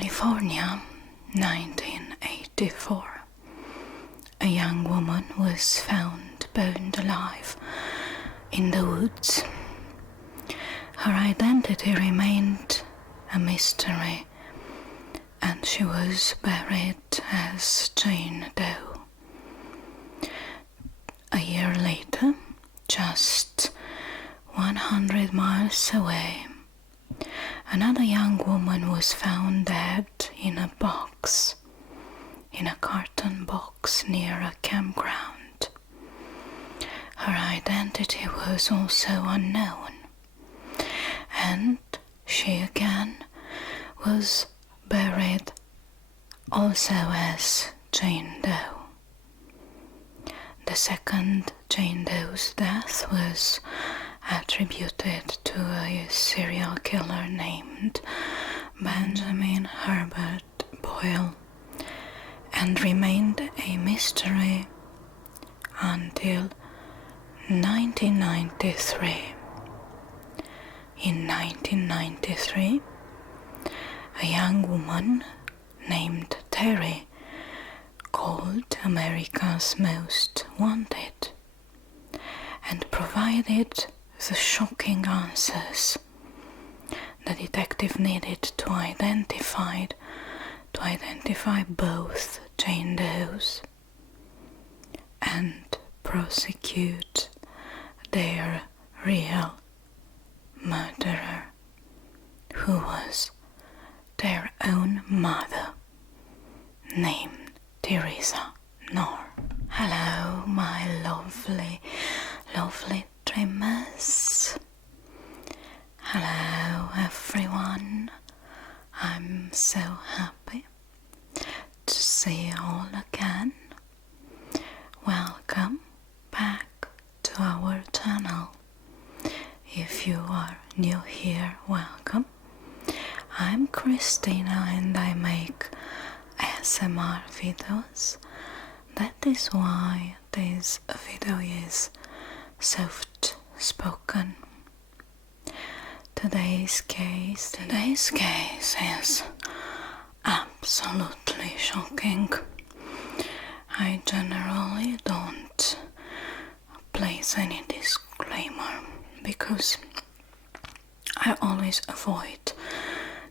California, 1984. A young woman was found burned alive in the woods. Her identity remained a mystery, and she was buried as Jane Doe. A year later, just 100 miles away, another young woman was found dead in a carton box near a campground. Her identity was also unknown, and she again was buried also as Jane Doe. The second Jane Doe's death was attributed to a serial killer named Benjamin Herbert Boyle, and remained a mystery until 1993. In 1993, a young woman named Terry called America's Most Wanted and provided the shocking answers the detective needed to identify both Jane Doe's and prosecute their real murderer, who was their own mother, named Theresa Knorr. Hello, my lovely dreamers. Hello, everyone. I'm so happy to see you all again. Welcome back to our channel. If you are new here, welcome. I'm Christina and I make ASMR videos. That is why this video is soft spoken. Today's case is absolutely shocking. I generally don't place any disclaimer because I always avoid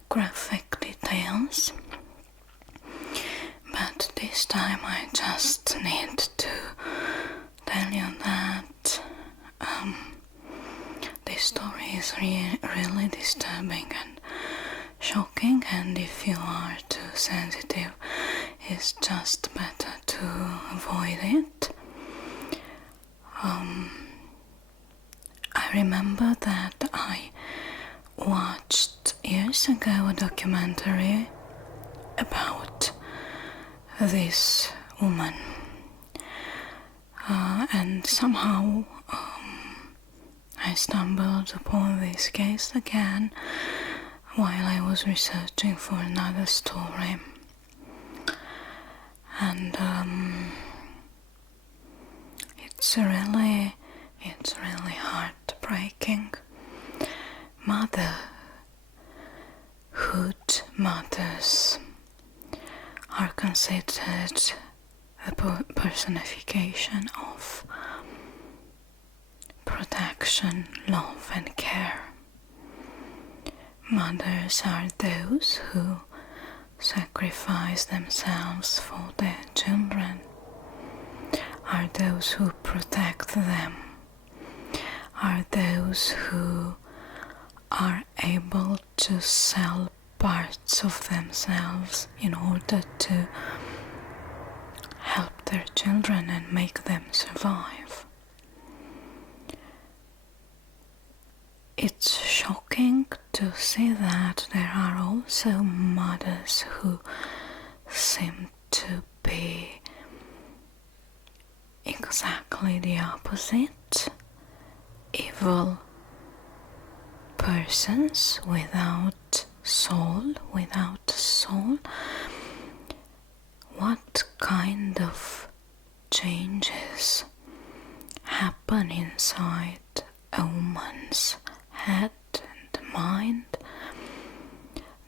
graphic details, but this time I just need to tell you that this story is really disturbing and shocking, and if you are too sensitive, it's just better to avoid it. I remember that I watched years ago a documentary about this woman, and somehow I stumbled upon this case again while I was researching for another story, and it's really heartbreaking. Motherhood mothers are considered a personification of protection, love and care. Mothers are those who sacrifice themselves for their children, are those who protect them, are those who are able to sell parts of themselves in order to help their children and make them survive. It's shocking to see that there are also mothers who seem to be exactly the opposite. Evil persons without soul. What kind of changes happen inside a woman's head and mind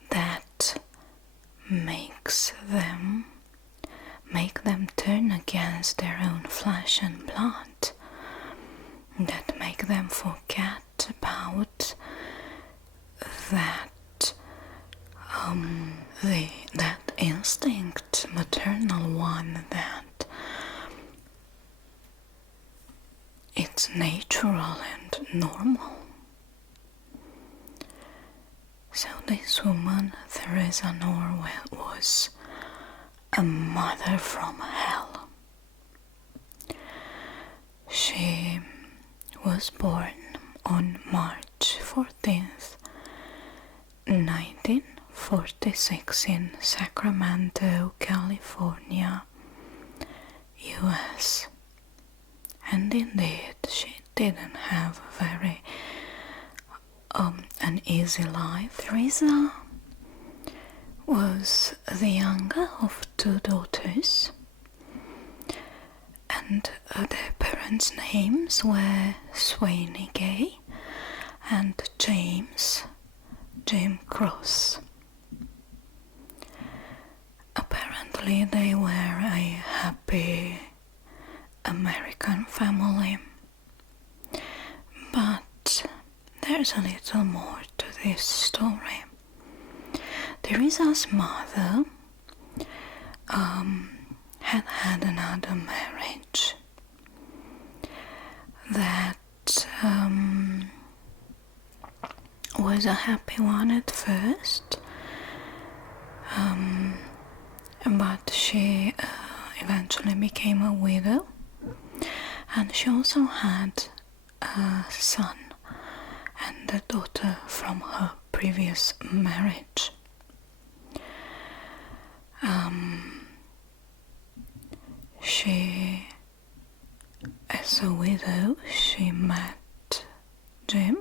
that make them turn against their own flesh and blood, that make them forget about that that instinct, maternal one, that it's natural and normal. So this woman, Theresa Knorr, was a mother from hell. She was born on March 14th, 1946 in Sacramento, California, US. And indeed, she didn't have a very an easy life. Teresa was the younger of two daughters, and their parents' names were Swaney Gay and Jim Cross. Apparently they were a happy American family, but there's a little more to this story. Teresa's mother had another marriage that was a happy one at first, but she eventually became a widow, and she also had a son and a daughter from her previous marriage. She, as a widow, she met Jim,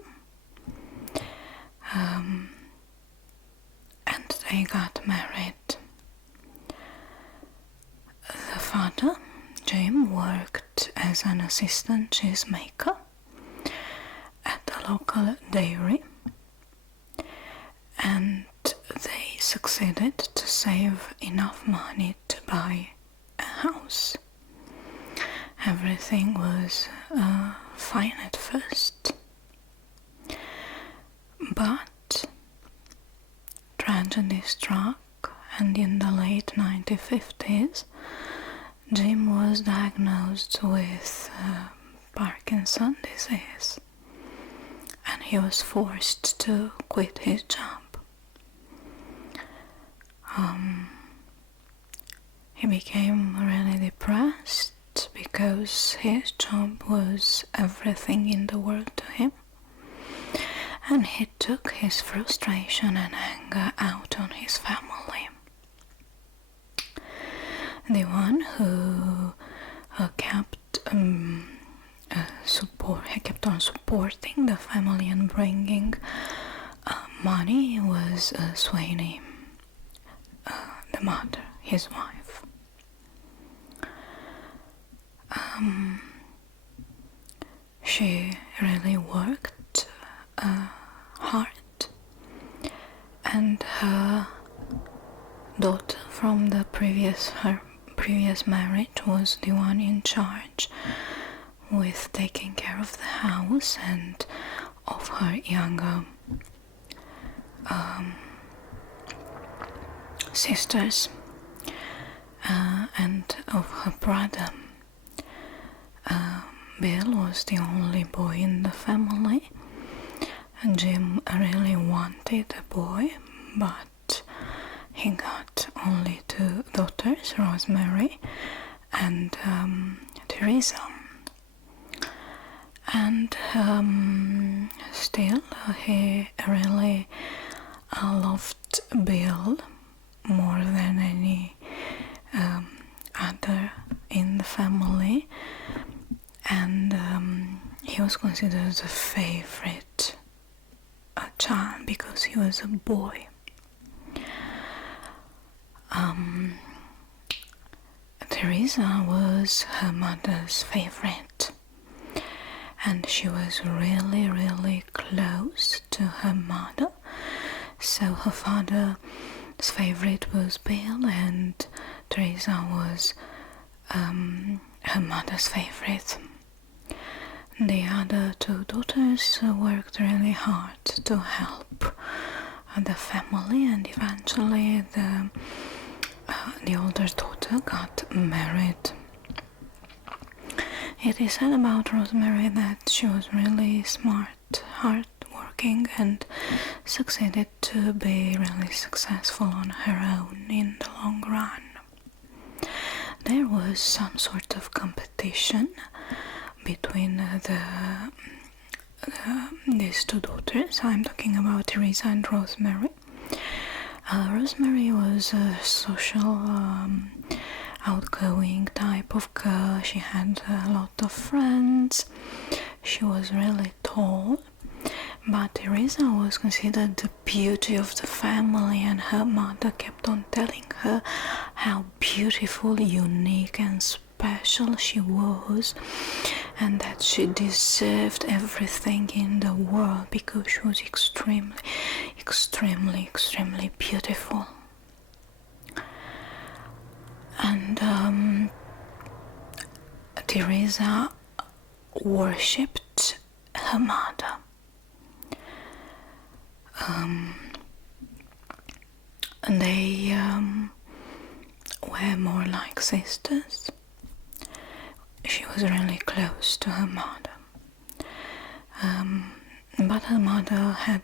and they got married. The father, Jim, worked as an assistant cheesemaker at a local dairy, and they succeeded to save enough money to buy a house. Everything was fine at first, but tragedy struck, and in the late 1950s Jim was diagnosed with Parkinson's disease, and he was forced to quit his job. He became really depressed because his job was everything in the world to him, and he took his frustration and anger out on his family. The one who kept on supporting the family and bringing money was Swaney, the mother, his wife. She really worked hard, and her daughter from her previous marriage was the one in charge with taking care of the house and of her younger sisters and of her brother. Bill was the only boy in the family, and Jim really wanted a boy, but he got only two daughters, Rosemary and Teresa. And still he really loved Bill more than any other in the family, and he was considered the favorite child because he was a boy. Teresa was her mother's favorite, and she was really, really close to her mother. So her father favorite was Bill, and Teresa was her mother's favorite. The other two daughters worked really hard to help the family, and eventually the older daughter got married. It is said about Rosemary that she was really smart, hardworking, and succeeded to be really successful on her own in the long run. There was some sort of competition between these two daughters. I'm talking about Teresa and Rosemary. Rosemary was a social, outgoing type of girl. She had a lot of friends. She was really tall. But Teresa was considered the beauty of the family, and her mother kept on telling her how beautiful, unique, and special she was, and that she deserved everything in the world because she was extremely, extremely, extremely beautiful. And Teresa worshipped her mother. They were more like sisters. She was really close to her mother. But her mother had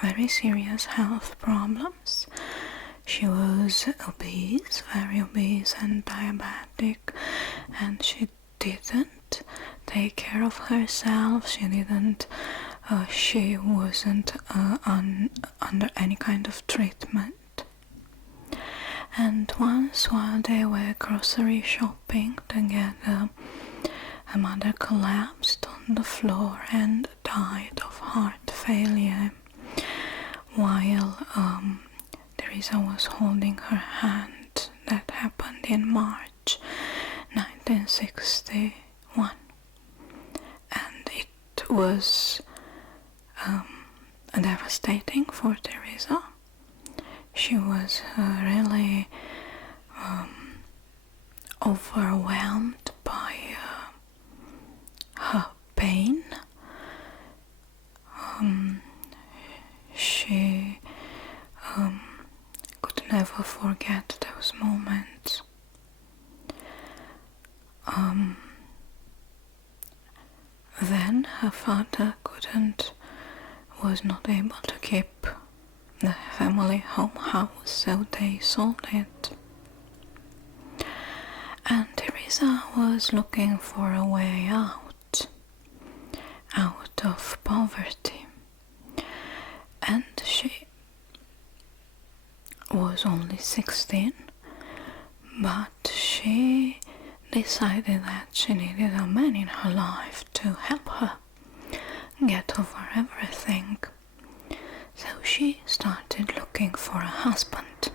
very serious health problems. She was obese, very obese and diabetic, and she didn't take care of herself. She wasn't under any kind of treatment. And once, while they were grocery shopping together, her mother collapsed on the floor and died of heart failure while Teresa was holding her hand. That happened in March 1961, and it was devastating for Teresa. She was really overwhelmed by her pain. She could never forget those moments. Then her father was not able to keep the family home house, so they sold it. And Teresa was looking for a way out of poverty. And she was only 16, but she decided that she needed a man in her life to help her get over everything. So she started looking for a husband.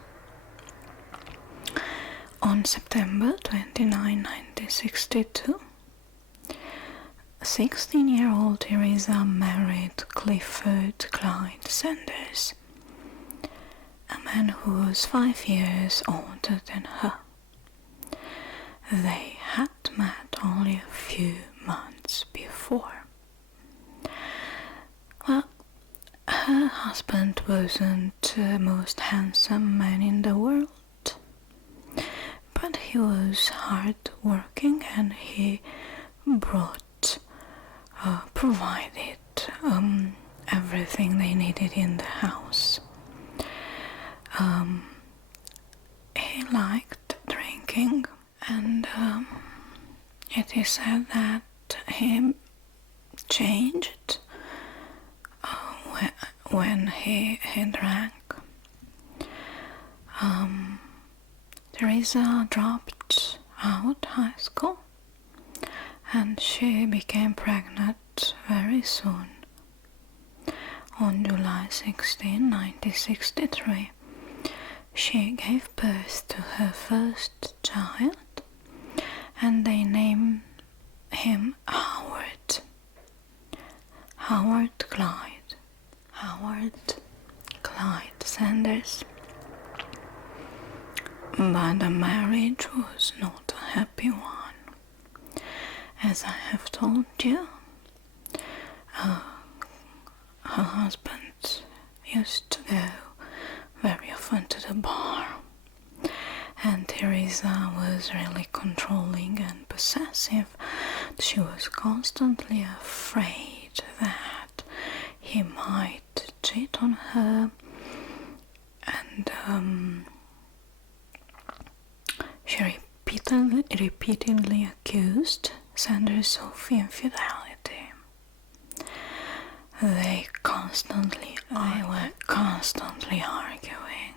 On September 29, 1962, 16-year-old Teresa married Clifford Clyde Sanders, a man who was 5 years older than her. They had met only a few months before. Well, her husband wasn't the most handsome man in the world, but he was hard-working, and he provided everything they needed in the house. He liked drinking, and it is said that he changed when he drank. Teresa dropped out high school, and she became pregnant very soon. On July 16, 1963, she gave birth to her first child, and they named him Howard Clyde. Howard Clyde Sanders. But the marriage was not a happy one. As I have told you, her husband used to go very often to the bar, and Teresa was really controlling and possessive. She was constantly afraid that he might cheat on her, and she repeatedly accused Sanders of infidelity. They were constantly arguing.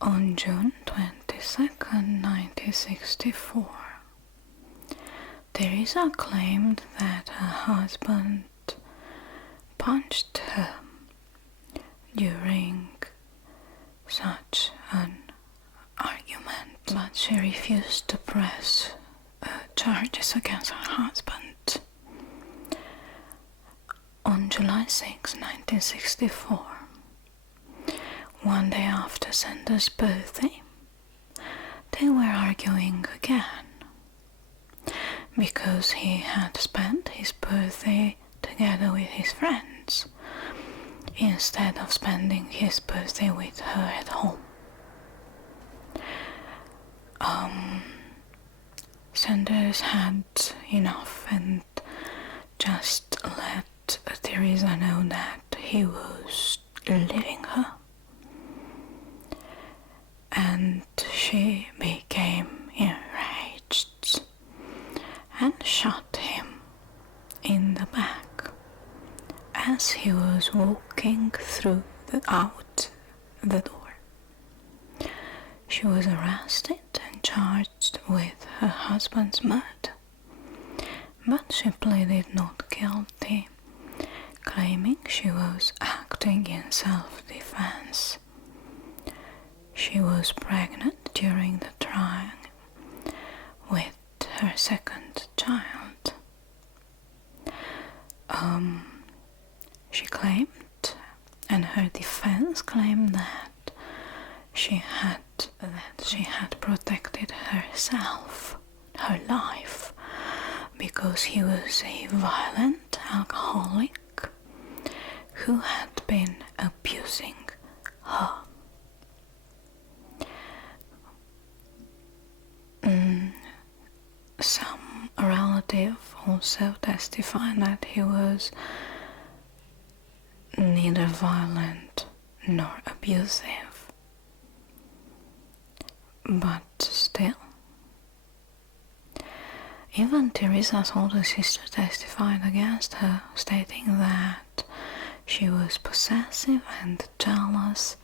On June 22nd, 1964, Teresa claimed that her husband punched her during such an argument, but she refused to press charges against her husband. On July 6, 1964, one day after Sanders' birthday, they were arguing again, because he had spent his birthday together with his friends, instead of spending his birthday with her at home. Sanders had enough and just let Teresa know that he was leaving her. And she became enraged and shot him in the back as he was walking out the door. She was arrested and charged with her husband's murder, but she pleaded not guilty, claiming she was acting in self-defense. She was pregnant during the trial with her second child. She claimed, and her defense claimed, that she had protected herself, her life, because he was a violent alcoholic who had been abusing her. Some relative also testified that he was neither violent nor abusive. But still, even Teresa's older sister testified against her, stating that she was possessive and jealous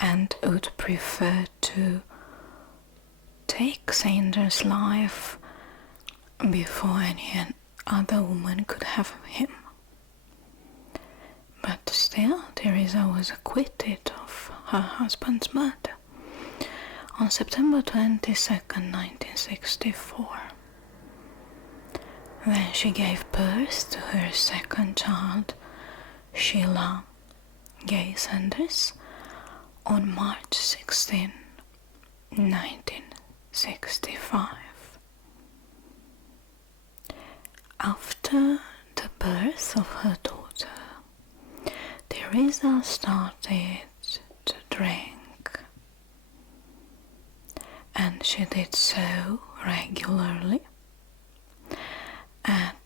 and would prefer to take Sanders' life before any other woman could have him. But still, Teresa was acquitted of her husband's murder on September 22nd, 1964. Then she gave birth to her second child, Sheila Gay Sanders, on March 16, 1965. After the birth of her daughter, Teresa started to drink, and she did so regularly at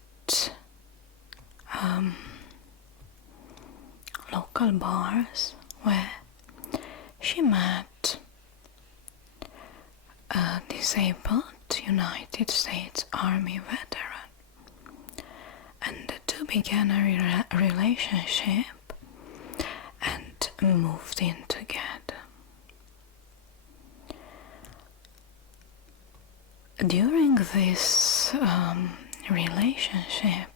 local bars where she met a disabled United States Army veteran, and the two began a relationship and moved in together. During this relationship,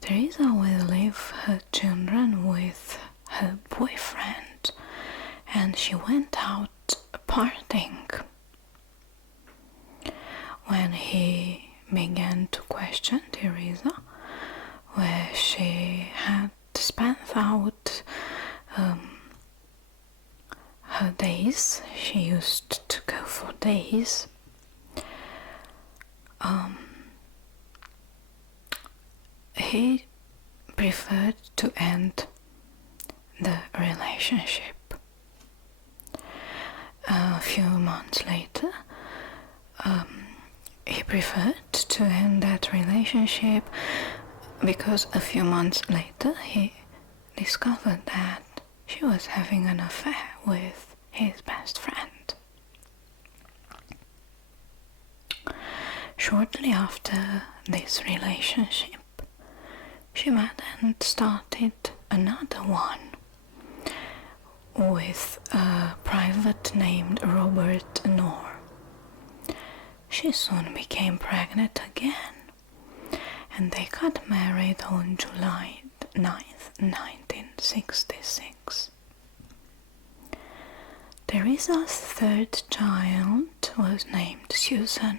Teresa will leave her children with her boyfriend, and she went out partying. When he began to question Teresa where she had days. She used to go for days. He preferred to end the relationship. A few months later, he preferred to end that relationship because a few months later he discovered that she was having an affair with his best friend. Shortly after this relationship, she met and started another one with a private named Robert Knorr. She soon became pregnant again, and they got married on July 9th, 1966. Teresa's third child was named Susan.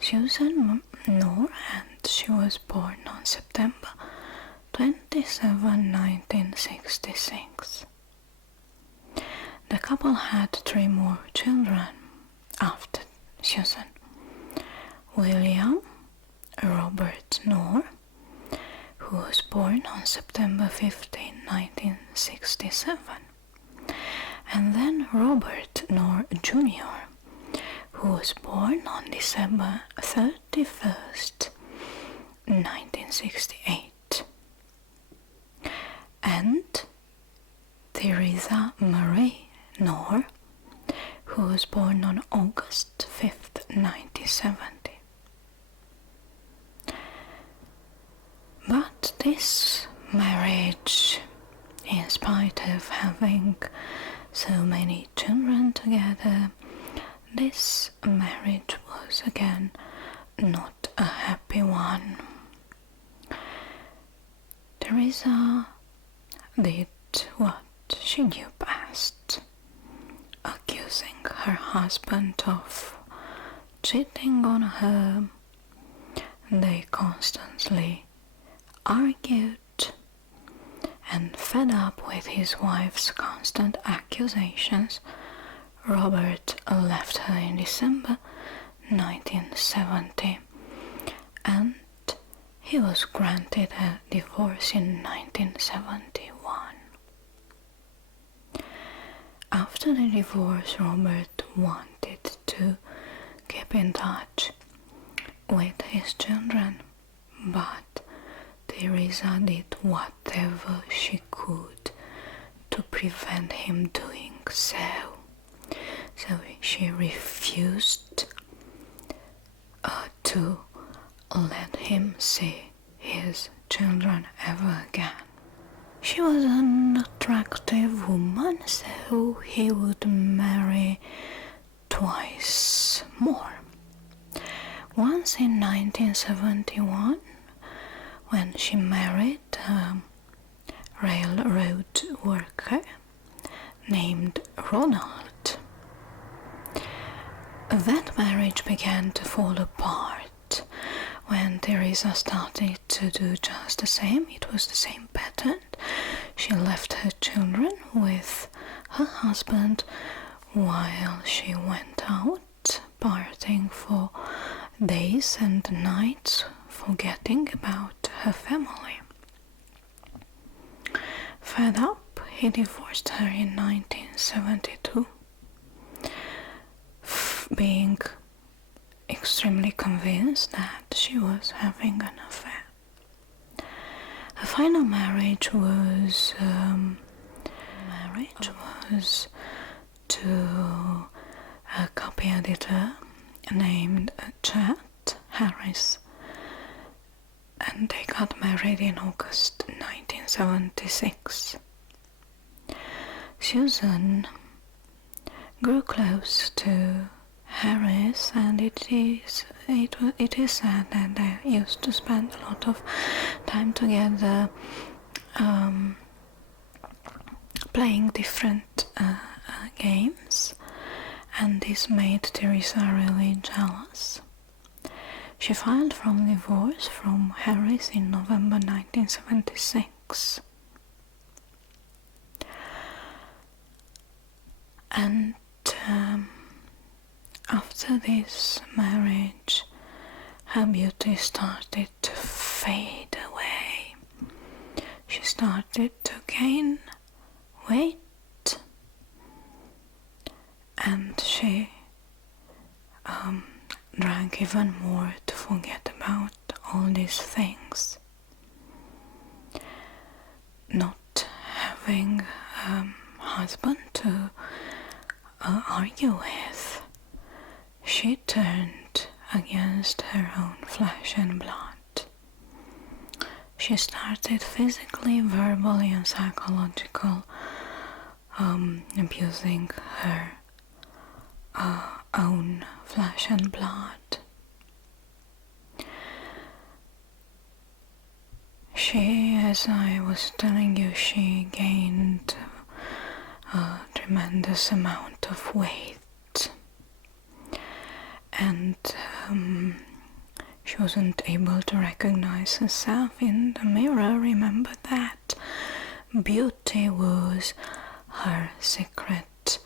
Susan Knorr, and she was born on September 27, 1966. The couple had 3 more children after Susan: William Robert Knorr, who was born on September 15, 1967, and then Robert Knorr Jr., who was born on December 31st, 1968, and Theresa Marie Knorr, who was born on August 5th, 1970. But this marriage, in spite of having so many children together, this marriage was again not a happy one. Teresa did what she knew best, accusing her husband of cheating on her. They constantly argued, and fed up with his wife's constant accusations, Robert left her in December 1970, and he was granted a divorce in 1971. After the divorce, Robert wanted to keep in touch with his children, but Teresa did whatever she could to prevent him doing so. So she refused to let him see his children ever again. She was an attractive woman, so he would marry twice more. Once in 1971, when she married a railroad worker named Ronald. That marriage began to fall apart when Teresa started to do just the same. It was the same pattern. She left her children with her husband while she went out partying for days and nights, forgetting about her family. Fed up, he divorced her in 1972, being extremely convinced that she was having an affair. Her final marriage was to a copy editor named Chet Harris, and they got married in August 1976. Susan grew close to Harris, and it is said that they used to spend a lot of time together, playing different games, and this made Teresa really jealous. She filed for divorce from Harris in November 1976. And after this marriage, her beauty started to fade away. She started to gain weight, and she drank even more to forget about all these things. Not having a husband to argue with, she turned against her own flesh and blood. She started physically, verbally and psychological abusing her own flesh and blood. She, as I was telling you, she gained a tremendous amount of weight, and she wasn't able to recognize herself in the mirror. Remember that beauty was her secret,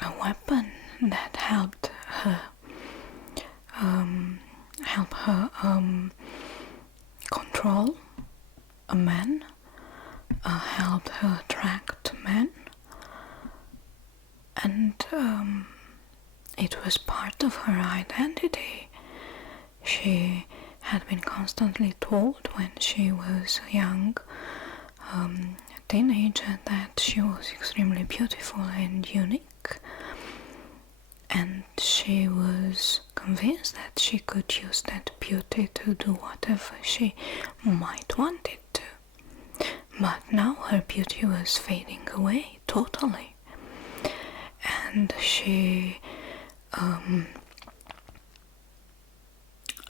a weapon that helped her control a man, helped her attract men, and it was part of her identity. She had been constantly told when she was young, a teenager, that she was extremely beautiful and unique, and she was convinced that she could use that beauty to do whatever she might want it to. But now her beauty was fading away totally, and she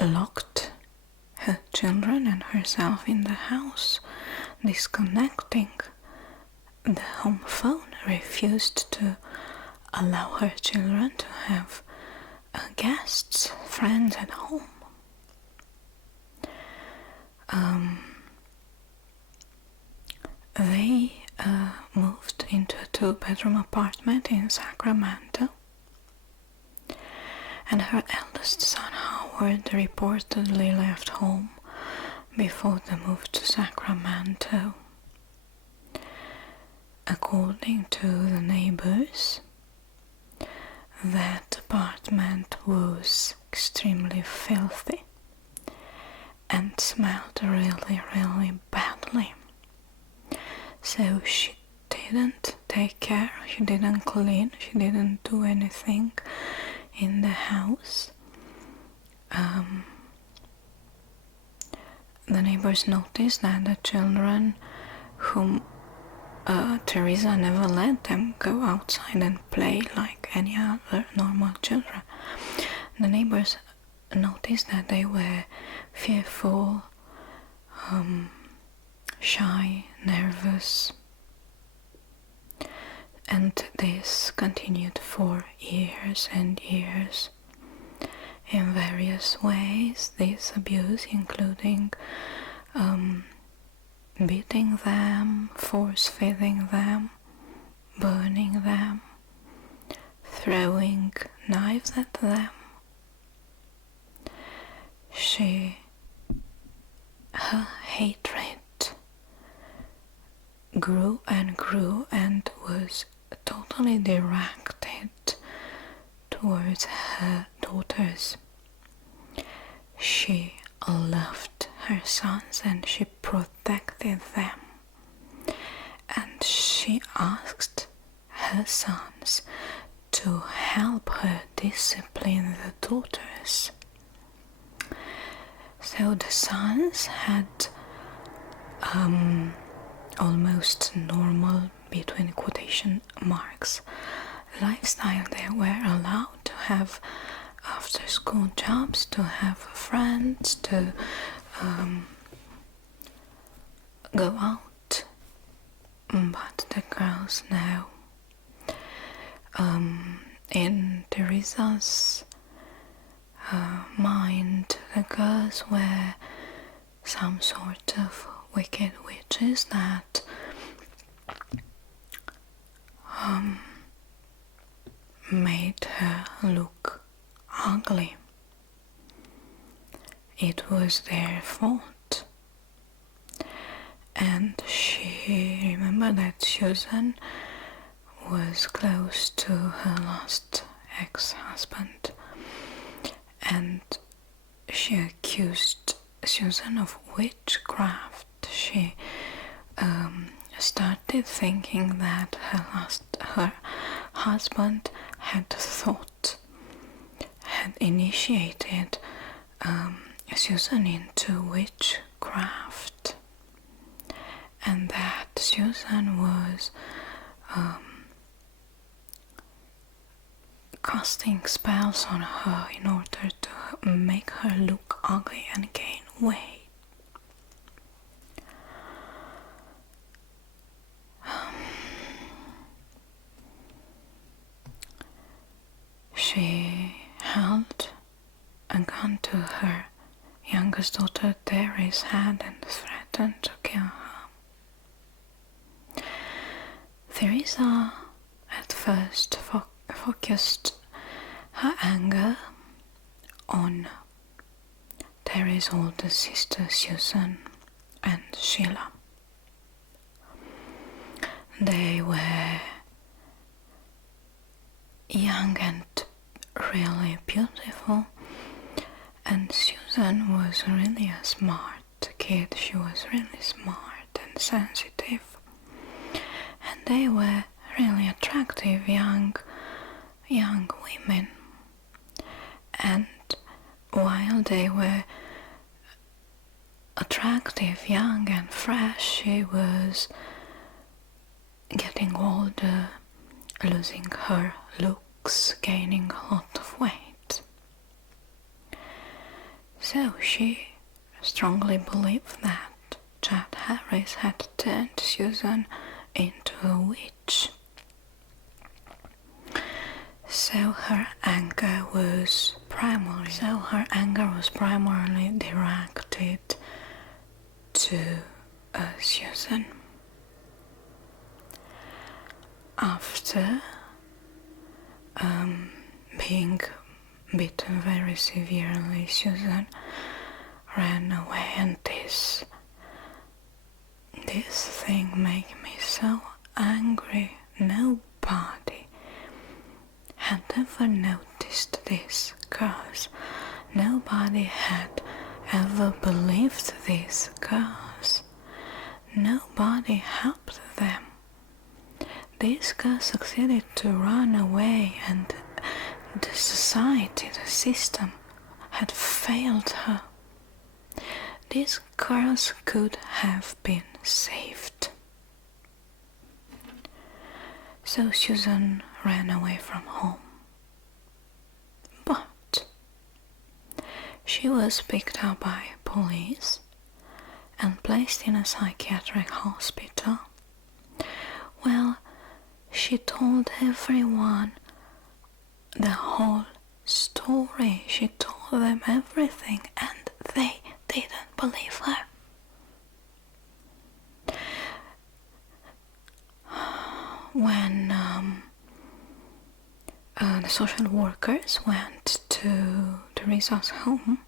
locked her children and herself in the house, disconnecting the home phone, refused to allow her children to have guests, friends at home. They moved into a 2-bedroom apartment in Sacramento, and her eldest son Howard reportedly left home before the move to Sacramento. According to the neighbors, that apartment was extremely filthy and smelled really, really badly. So she didn't take care, she didn't clean, she didn't do anything in the house. The neighbors noticed that the children, whom Teresa never let them go outside and play like any other normal children, the neighbors noticed that they were fearful, shy, nervous, and this continued for years and years in various ways. This abuse including beating them, force-feeding them, burning them, throwing knives at them. Her hatred grew and grew and was totally directed towards her daughters. She loved her sons and she protected them, and she asked her sons to help her discipline the daughters. So the sons had almost normal, between quotation marks, lifestyle. They were allowed to have after school jobs, to have friends, to go out. But the girls now, in Teresa's mind, the girls were some sort of wicked witches that made her look ugly. It was their fault. And she remembered that Susan was close to her last ex-husband, and she accused Susan of witchcraft. She started thinking that her husband had initiated Susan into witchcraft, and that Susan was casting spells on her in order to make her look ugly and gain weight. She held a gun to her youngest daughter Teresa's head and threatened to kill her. Teresa at first focused her anger on Teresa's older sister Susan and Sheila. They were young and really beautiful, and Susan was really a smart kid. She was really smart and sensitive, and they were really attractive young women. And while they were attractive, young and fresh, she was getting older, losing her looks, gaining a lot of weight. So she strongly believed that Chad Harris had turned Susan into a witch. So her anger was primarily directed to Susan. After being beaten very severely, Susan ran away, and this thing made me so angry. Nobody had ever noticed this curse. Nobody had ever believed these girls. Nobody helped them. This girl succeeded to run away, and the society, the system, had failed her. These girls could have been saved. So Susan ran away from home. But she was picked up by police and placed in a psychiatric hospital. Well, she told everyone the whole story. She told them everything, and they didn't believe her. When the social workers went to Teresa's home,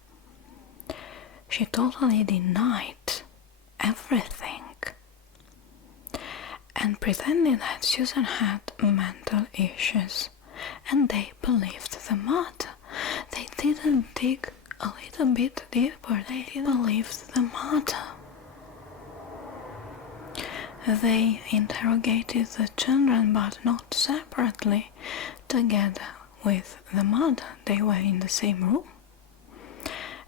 she totally denied everything and pretended that Susan had mental issues, and they believed the matter. They didn't dig a little bit deeper. They believed the matter. They interrogated the children, but not separately, together with the mother. They were in the same room.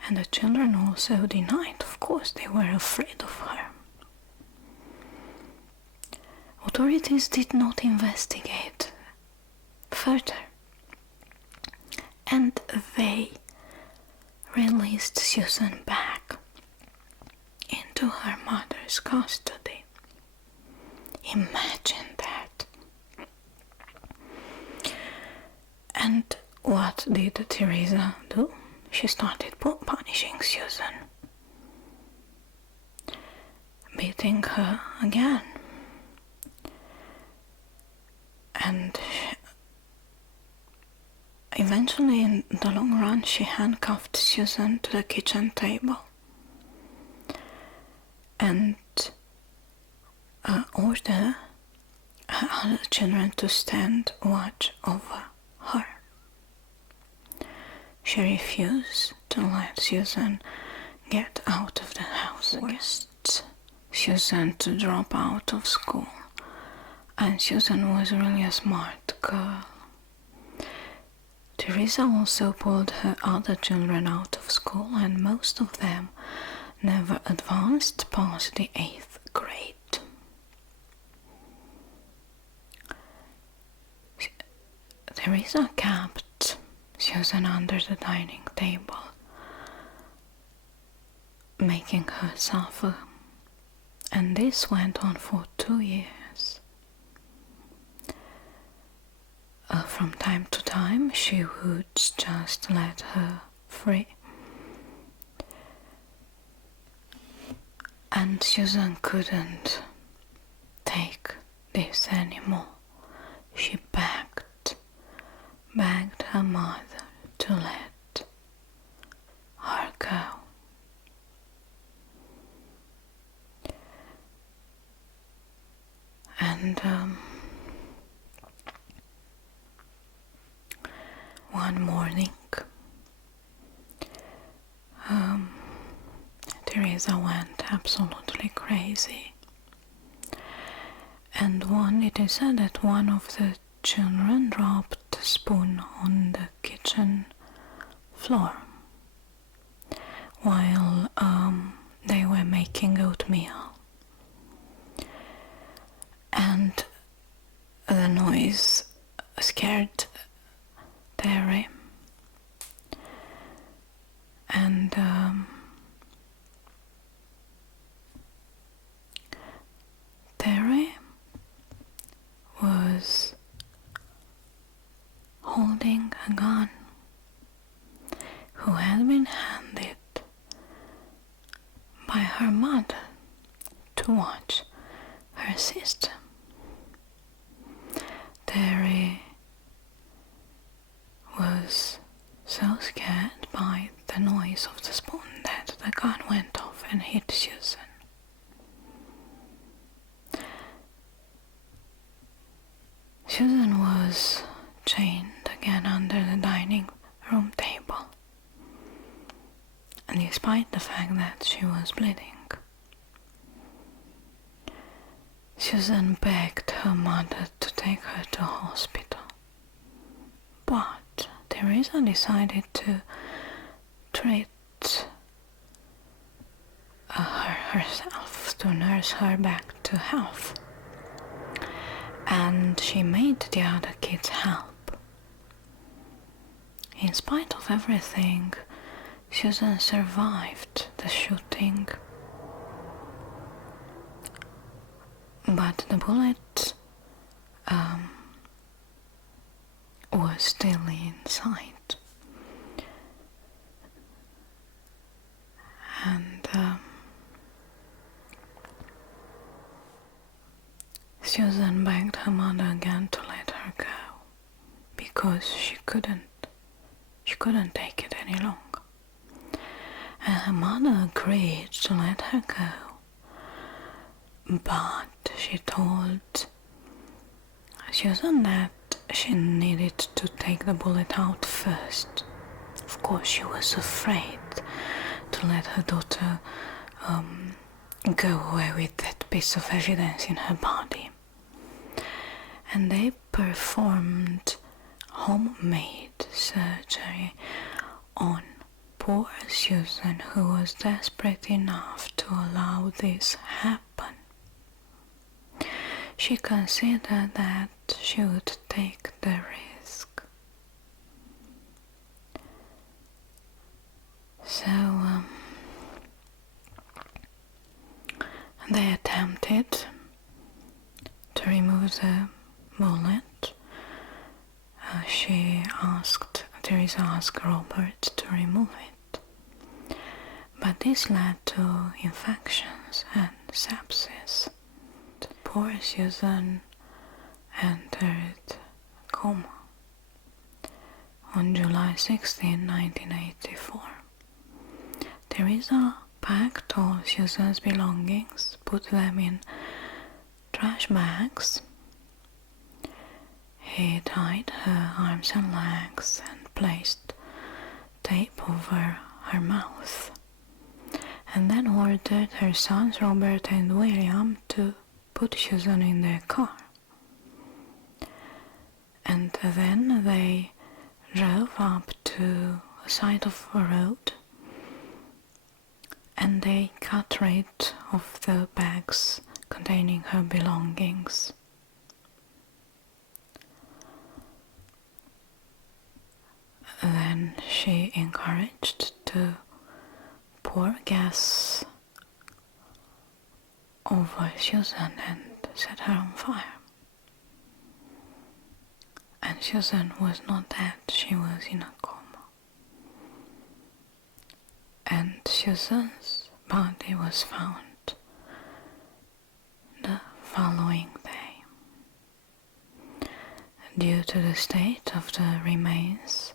And the children also denied. Of course, they were afraid of her. Authorities did not investigate further, and they released Susan back into her mother's custody. Imagine that. And what did Teresa do? She started punishing Susan, beating her again. And eventually, in the long run, she handcuffed Susan to the kitchen table and ordered her other children to stand watch over her. She refused to let Susan get out of the house, forced Susan to drop out of school, and Susan was really a smart girl. Teresa also pulled her other children out of school, and most of them never advanced past the 8th grade. Teresa kept Susan under the dining table, making her suffer, and this went on for 2 years. From time to time, she would just let her free. And Susan couldn't take this anymore. She begged her mother to let her go. And one morning, Teresa went absolutely crazy. And it is said that one of the children dropped a spoon on the kitchen floor while they were making oatmeal. And the noise scared Terry, and Terry was holding a gun who had been handed by her mother to watch her sister. Terry was so scared by the noise of the spoon that the gun went off and hit Susan. Susan was chained again under the dining room table, and despite the fact that she was bleeding, Susan begged her mother to take her to hospital. But Teresa decided to treat her herself, to nurse her back to health. And she made the other kids help. In spite of everything, Susan survived the shooting. But the bullet was still inside. And Susan begged her mother again to let her go, because she couldn't take it any longer. And her mother agreed to let her go, but she told Susan that she needed to take the bullet out first. Of course, she was afraid to let her daughter go away with that piece of evidence in her body. And they performed homemade surgery on poor Susan, who was desperate enough to allow this happen. She considered that she would take the risk. So they attempted to remove the bullet. Teresa asked Robert to remove it, but this led to infections and sepsis. Poor Susan entered a coma. on July 16, 1984. Teresa packed all Susan's belongings, put them in trash bags. He tied her arms and legs and placed tape over her mouth, and then ordered her sons Robert and William to put Susan in their car. And then they drove up to a side of a road, and they got rid of the bags containing her belongings. Then she encouraged to pour gas over Susan and set her on fire. And Susan was not dead, she was in a coma. And Susan's body was found the following day. Due to the state of the remains,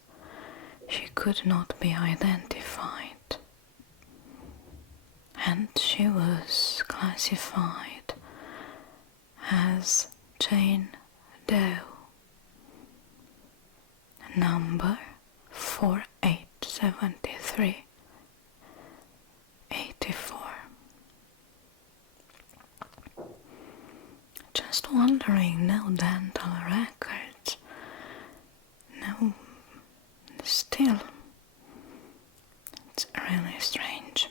she could not be identified, and she was classified as Jane Doe, number 487384. Just wondering, no dental records, no, still, it's really strange.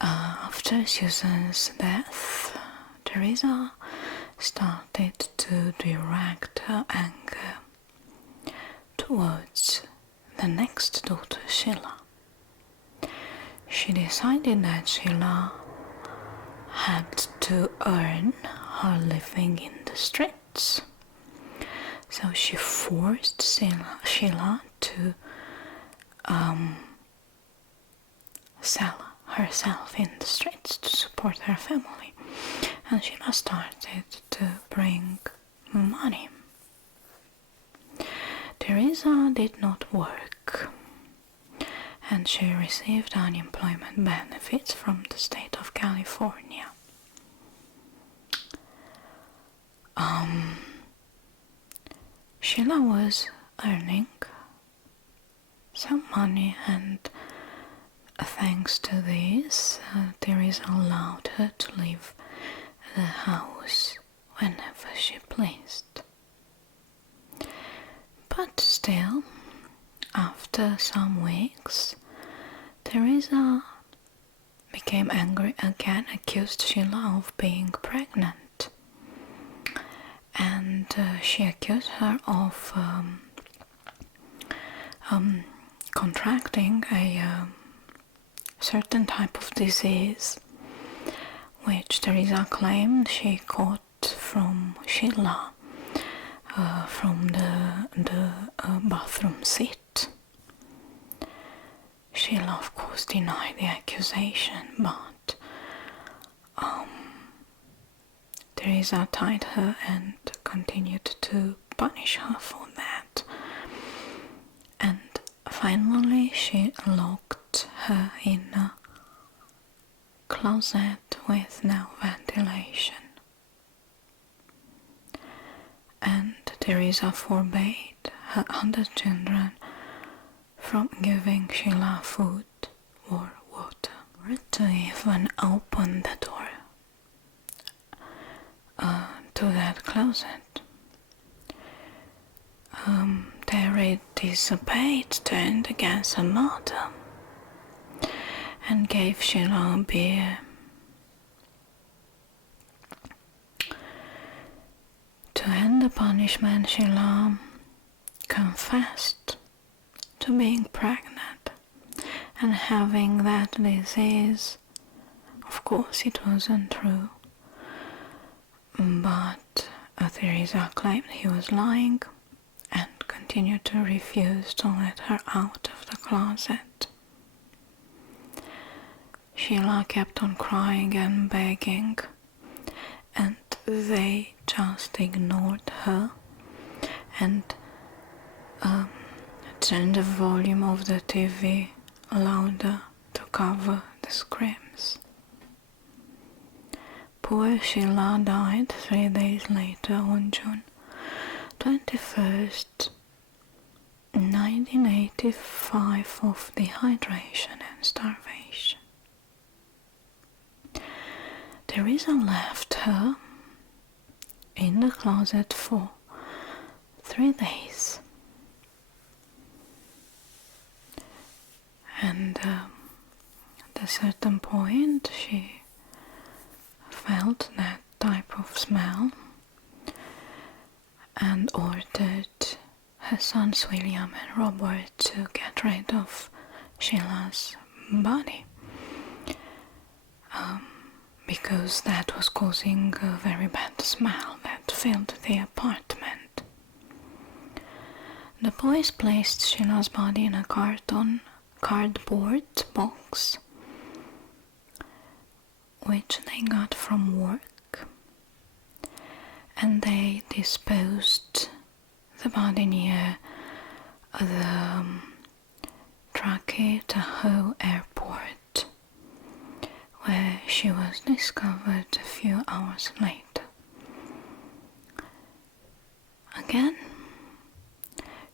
After Susan's death, Teresa started to direct her anger towards the next daughter, Sheila. She decided that Sheila had to earn her living in the streets. So she forced Sheila to sell herself in the streets to support her family. And Sheila started to bring money. Teresa did not work, and she received unemployment benefits from the state of California. Sheila was earning some money, and thanks to this, Teresa allowed her to leave the house whenever she pleased. But still, after some weeks, Teresa became angry again, accused Sheila of being pregnant, and she accused her of contracting a certain type of disease, which Teresa claimed she caught from Sheila, from the bathroom seat. Sheila, of course, denied the accusation, but Teresa tied her and continued to punish her for that. And finally, she locked her in a closet with no ventilation. And Teresa forbade her other children from giving Sheila food or water, or to even open the door to that closet. Teresa turned against her mother and gave Sheila a beer. To end the punishment, Sheila confessed to being pregnant and having that disease. Of course, it wasn't true, but Teresa claimed he was lying and continued to refuse to let her out of the closet. Sheila kept on crying and begging, and they just ignored her and Turn the volume of the TV louder to cover the screams. Poor Sheila died 3 days later on June 21st, 1985, of dehydration and starvation. Teresa left her in the closet for 3 days. And at a certain point she felt that type of smell and ordered her sons William and Robert to get rid of Sheila's body, because that was causing a very bad smell that filled the apartment. The boys placed Sheila's body in a cardboard box which they got from work, and they disposed the body near the Tahoe airport, where she was discovered a few hours later. Again,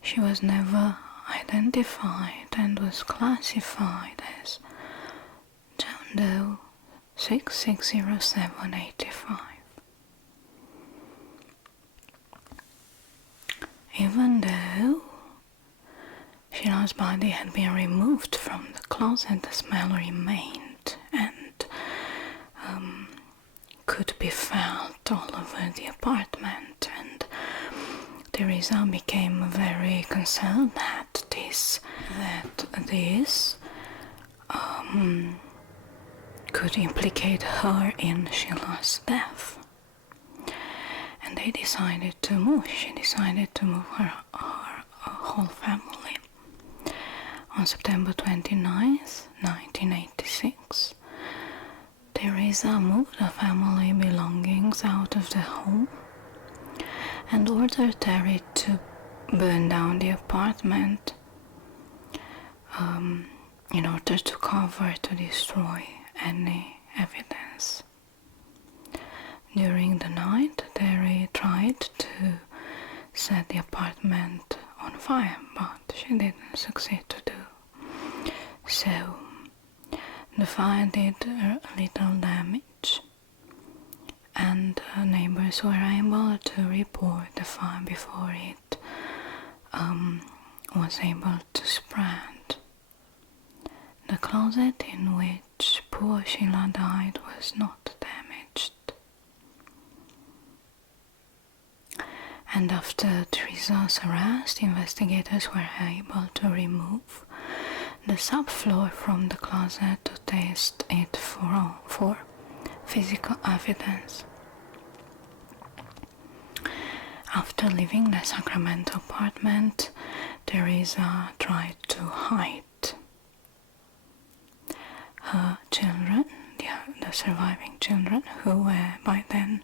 she was never identified and was classified as John Doe 660785. Even though Sheila's body had been removed from the closet, the smell remained and could be felt all over the apartment, and Teresa became very concerned that this could implicate her in Sheila's death. And they decided to move. She decided to move her whole family. On September 29th, 1986, Teresa moved the family belongings out of the home and ordered Terry to burn down the apartment in order to destroy any evidence. During the night, Terry tried to set the apartment on fire, but she didn't succeed to do so. The fire did little damage, and neighbors were able to report the fire before it was able to spread. The closet in which poor Sheila died was not damaged. And after Teresa's arrest, investigators were able to remove the subfloor from the closet to test it for physical evidence. After leaving the Sacramento apartment, Teresa tried to hide her children, the surviving children, who were by then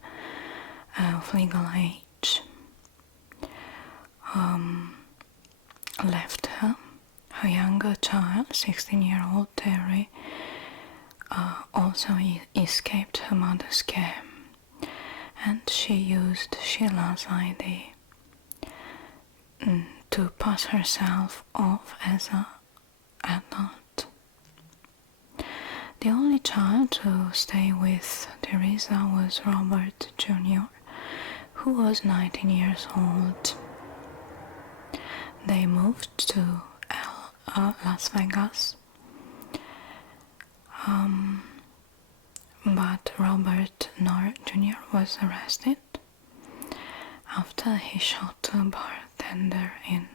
of legal age. Left her. Her younger child, 16-year-old Terry, also escaped her mother's care, and she used Sheila's ID to pass herself off as an adult. The only child to stay with Teresa was Robert Jr., who was 19 years old. They moved to Las Vegas, but Robert Knorr Jr. was arrested after he shot a bartender in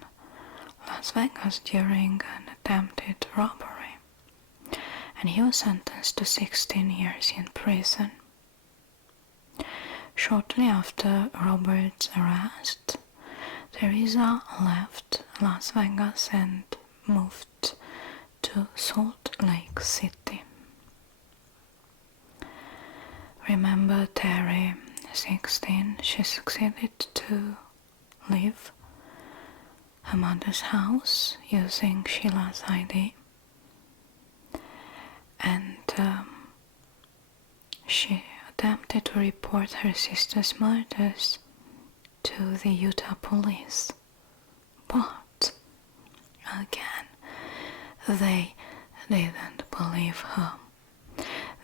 Las Vegas during an attempted robbery, and he was sentenced to 16 years in prison. Shortly after Robert's arrest, Teresa left Las Vegas and moved to Salt Lake City. Remember Terry, 16, she succeeded to live her mother's house using Sheila's ID, and she attempted to report her sister's murders to the Utah police. But again, they didn't believe her.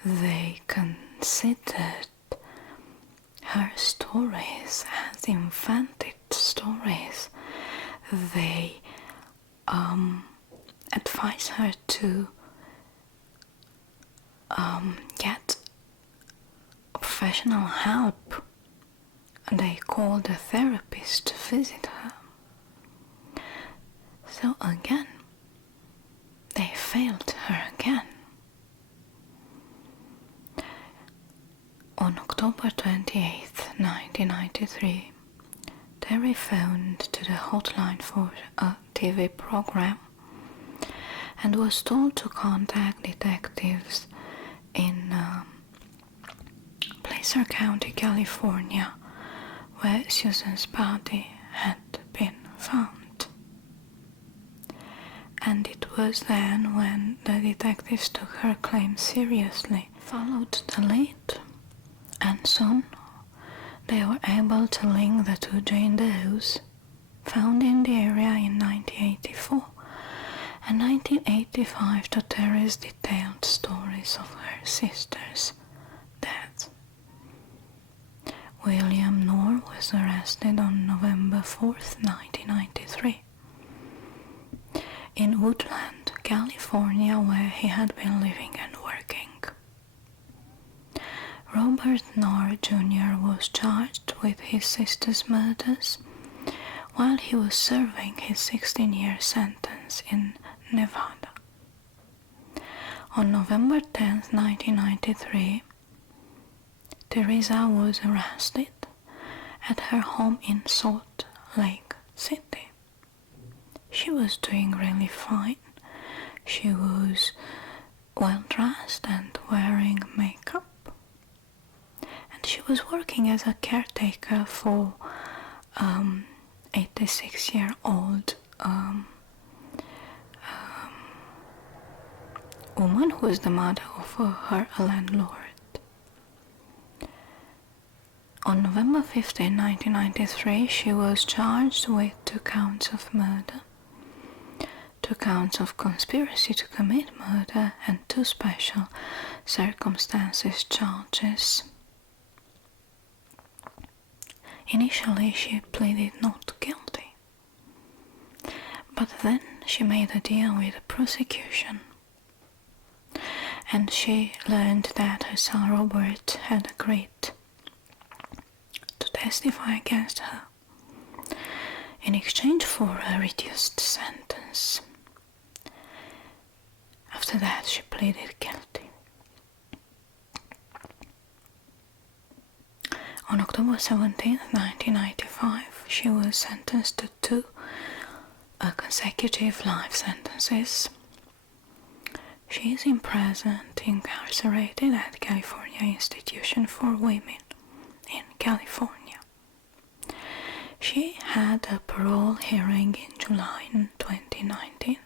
They considered her stories as invented stories. They advised her to get professional help. They called a therapist to visit her. So again, they failed her again. On October 28th, 1993, Terry phoned to the hotline for a TV program and was told to contact detectives in Placer County, California, where Susan's body had been found. And it was then when the detectives took her claim seriously, followed the lead, and soon they were able to link the two Jane Does found in the area in 1984 and 1985 to Terry's detailed stories of her sister's death. William Knorr was arrested on November 4th, 1993, in Woodland, California, where he had been living and working. Robert Knorr Jr. was charged with his sister's murders while he was serving his 16-year sentence in Nevada. On November 10, 1993, Teresa was arrested at her home in Salt Lake City. She was doing really fine. She was well dressed and wearing makeup. And she was working as a caretaker for 86-year-old woman who is the mother of her landlord. On November 15, 1993, she was charged with 2 counts of murder, 2 counts of conspiracy to commit murder, and 2 special circumstances charges. Initially, she pleaded not guilty, but then she made a deal with the prosecution, and she learned that her son Robert had agreed to testify against her in exchange for a reduced sentence. After that, she pleaded guilty. On October 17, 1995, she was sentenced to 2 consecutive life sentences. She is in present incarcerated at California Institution for Women in California. She had a parole hearing in July 2019,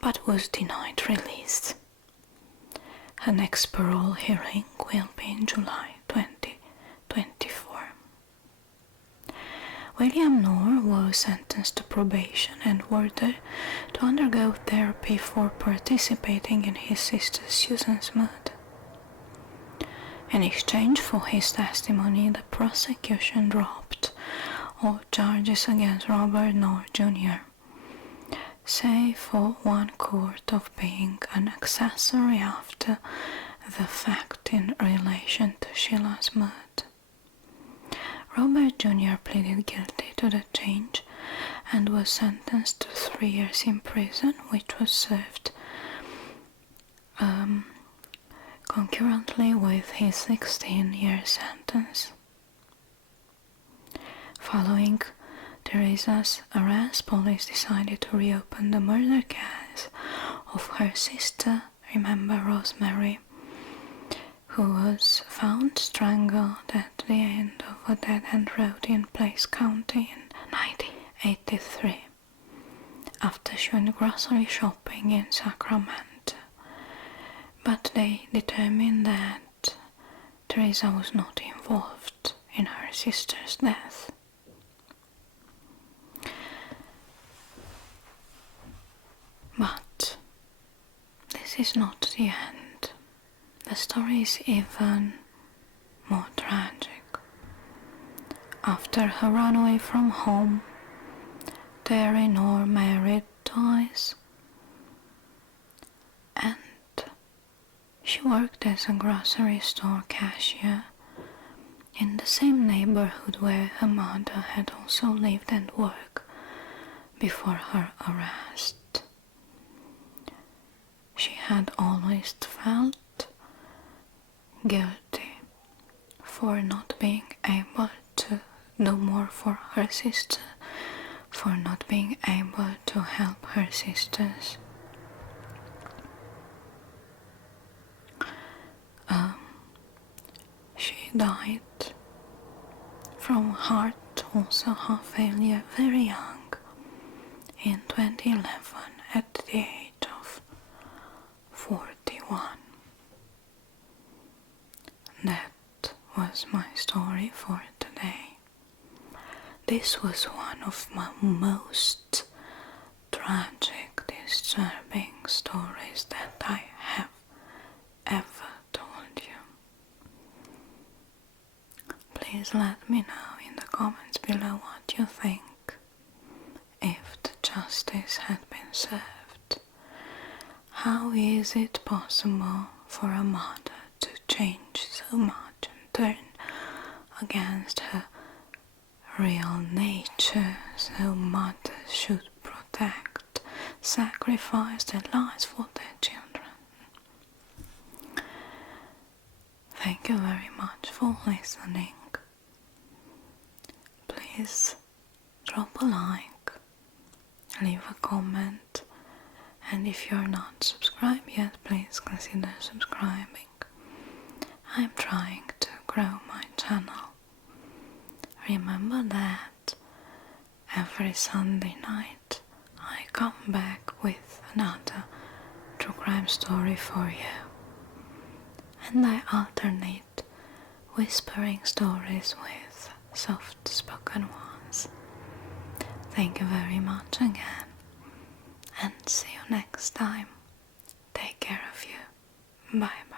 but was denied release. Her next parole hearing will be in July 2024. William Knorr was sentenced to probation and ordered to undergo therapy for participating in his sister Susan's murder. In exchange for his testimony, the prosecution dropped all charges against Robert Knorr Jr., save for 1 count of being an accessory after the fact in relation to Sheila's murder. Robert Jr. pleaded guilty to the charge and was sentenced to 3 years in prison, which was served concurrently with his 16-year sentence. Following Teresa's arrest, police decided to reopen the murder case of her sister, remember Rosemary, who was found strangled at the end of a dead-end road in Placer County in 1983. after she went grocery shopping in Sacramento, but they determined that Teresa was not involved in her sister's death. But this is not the end. The story is even more tragic. After her runaway from home, Theresa Knorr married twice, and she worked as a grocery store cashier in the same neighborhood where her mother had also lived and worked before her arrest. She had always felt guilty for not being able to do more for her sister, for not being able to help her sisters. She died from heart failure very young, in 2011 at the age of 41. That was my story for today. This was one of my most tragic, disturbing stories that I have ever told you. Please let me know in the comments below what you think, if the justice had been served. How is it possible for a mother to change so much and turn against her real nature, so mothers should protect, sacrifice their lives for their children? Thank you very much for listening. Please drop a like, leave a comment, and if you're not subscribed yet, please consider subscribing. I'm trying to grow my channel. Remember that every Sunday night I come back with another true crime story for you, and I alternate whispering stories with soft spoken ones. Thank you very much again, and see you next time. Take care of you. Bye bye.